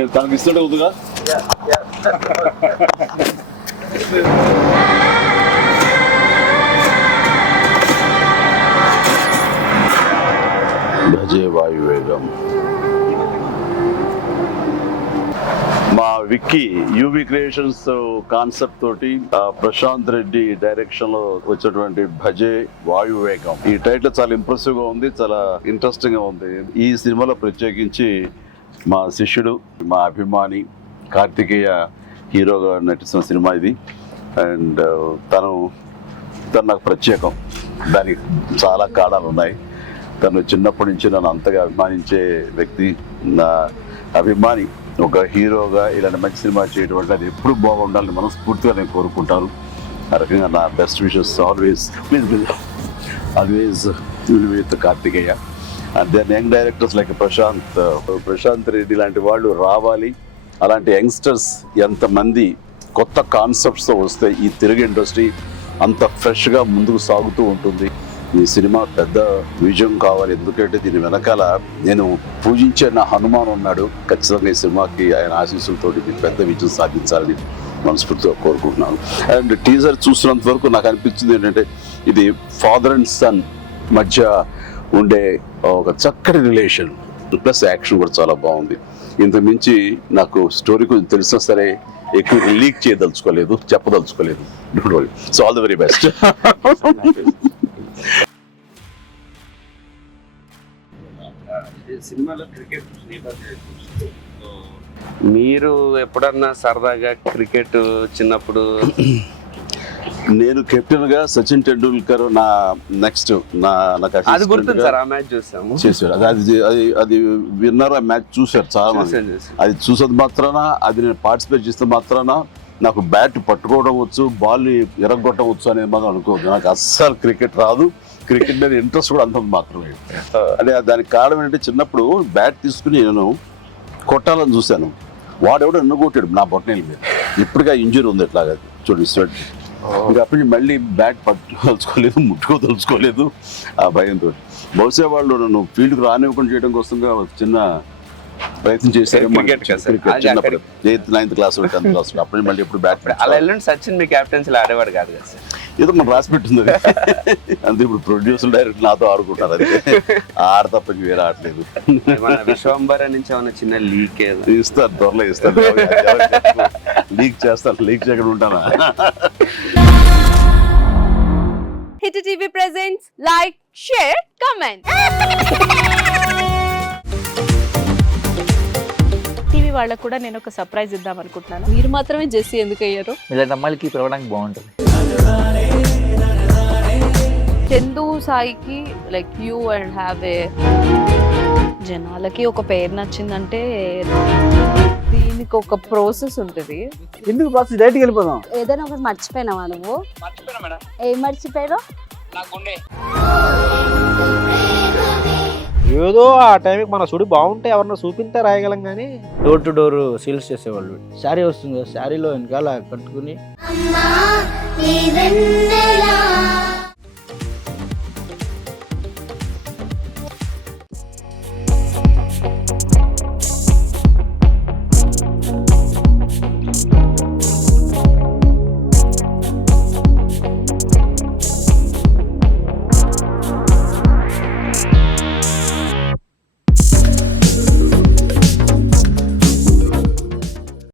నేను తనకి ఇస్తుంటే వద్దుగా. భజే వాయువేగం. మా విక్కీ యూవి క్రియేషన్స్ కాన్సెప్ట్ తోటి ప్రశాంత్ రెడ్డి డైరెక్షన్ లో వచ్చినటువంటి భజే వాయువేగం. ఈ టైటిల్ చాలా ఇంప్రెసివ్ గా ఉంది, చాలా ఇంట్రెస్టింగ్ గా ఉంది. ఈ సినిమాలో ప్రత్యేకించి మా శిష్యుడు, మా అభిమాని కార్తికేయ హీరోగా నటిస్తున్న సినిమా ఇది. అండ్ తను నాకు ప్రత్యేకం. దానికి చాలా కారణాలు ఉన్నాయి. తను చిన్నప్పటి నుంచి నన్ను అంతగా అభిమానించే వ్యక్తి, నా అభిమాని. ఒక హీరోగా ఇలాంటి మంచి సినిమా చేయడం అంటే అది ఎప్పుడు బాగుండాలని మనస్ఫూర్తిగా నేను కోరుకుంటాను. ఆ రకంగా నా best wishes always with Karthikeya. And then young directors like Prashanth Reddy లాంటి వాళ్ళు రావాలి. అలాంటి యంగ్స్టర్స్ ఎంతమంది కొత్త కాన్సెప్ట్స్తో వస్తే ఈ తెలుగు ఇండస్ట్రీ అంత ఫ్రెష్గా ముందుకు సాగుతూ ఉంటుంది. ఈ సినిమా పెద్ద విజయం కావాలి. ఎందుకంటే దీని వెనకాల నేను పూజించే నా హనుమాన్ ఉన్నాడు. ఖచ్చితంగా ఈ సినిమాకి ఆయన ఆశీస్సులతో పెద్ద విజయం సాధించాలని మనస్ఫూర్తిగా కోరుకుంటున్నాను. అండ్ టీజర్ చూసినంత వరకు నాకు అనిపించింది ఏంటంటే ఇది ఫాదర్ అండ్ సన్ మధ్య ఉండే ఒక చక్కటి రిలేషన్, ప్లస్ యాక్షన్ కూడా చాలా బాగుంది. ఇంతకు మించి నాకు స్టోరీ కొంచెం తెలిసినా సరే ఎక్కువ లీక్ చేయదలుచుకోలేదు, చెప్పదలుచుకోలేదు. Don't worry. So all the very best. మీరు ఎప్పుడన్నా సరదాగా క్రికెట్ చిన్నప్పుడు? నేను కెప్టెన్ గా సచిన్ టెండూల్కర్ నా నెక్స్ట్ అది గుర్తుంది సార్. ఆ మ్యాచ్ చూసాము, చేశారు. అది విన్నర్. ఆ మ్యాచ్ చూశారు చాలా మంది. అది చూసేది మాత్రాన, అది నేను పార్టిసిపేట్ చేస్తే మాత్రాన నాకు బ్యాట్ పట్టుకోవడం వచ్చు, బాల్ ఎరగొట్టడం వచ్చు అనేది మాత్రం అనుకోవద్దు. నాకు అస్సలు క్రికెట్ రాదు. క్రికెట్ మీద ఇంట్రెస్ట్ కూడా అంత మాత్రమే. అంటే దానికి కారణం ఏంటంటే చిన్నప్పుడు బ్యాట్ తీసుకుని నేను కొట్టాలని చూశాను. వాడెవడో ఎన్నుకొట్టాడు నా బొట్టనేల మీద. ఇప్పటికే ఇంజరీ ఉంది ఎట్లాగా చూడండి స్వెట్. ఇంకా అప్పటి మళ్ళీ బ్యాట్ పట్టుకోదలుచుకోలేదు, ముట్టుకోదలుచుకోలేదు ఆ భయంతో. బహుశా వాళ్ళు నన్ను ఫీల్డ్కి రానివ్వకుండా చేయడం కోసంగా చిన్న ప్రయత్నం చేశారు. చిన్నప్పుడు 8th 9th class 10th class అప్పుడు మళ్ళీ ఎప్పుడు బ్యాట్. అలా వెళ్ళండి. సచిన్ మీ క్యాప్టెన్సీలో ఆడేవాడు కాదు కదా సార్? ఏదో మనం రాసి పెట్టింది అంతే. ఇప్పుడు ప్రొడ్యూసర్ డైరెక్ట్ నాతో ఆడుకుంటారు. అది ఆడ తప్ప వేరే ఆడలేదు. విశ్వంబర నుంచి ఏమైనా చిన్న లీక్ ఇస్తారు, త్వరలో ఇస్తారు. లీక్ చేస్తారు, లీక్ చేయకుండా ఉంటానా? Hit TV presents like, share, comment. TV వాళ్ళకు కూడా నేను ఒక సర్ప్రైజ్ ఇద్దాం అనుకుంటున్నాను. మీరు మాత్రమే జెస్సీ ఎందుకు అయ్యారు? ఇలాంటి అమ్మాయిలకి పిలవడానికి బాగుంటుంది. చందు సాయికి like you and have a, జనాలకి ఒక పేరు నచ్చిందంటే దీనికి ఒక ప్రాసెస్ ఉంటుంది. ఎందుకు ప్రాసెస్? డైరెక్ట్కి వెళ్ళిపోదాం. ఏదైనా ఒకటి మర్చిపోయినావా నువ్వు? ఏం మర్చిపోయావు? ఏదో ఆ టైంకి మన సుడి బాగుంటే ఎవరన్నా చూపింటే రాయగలం. కానీ డోర్ టు డోర్ సేల్స్ చేసేవాళ్ళు. శారీ వస్తుంది, శారీలో వెనకాల కట్టుకుని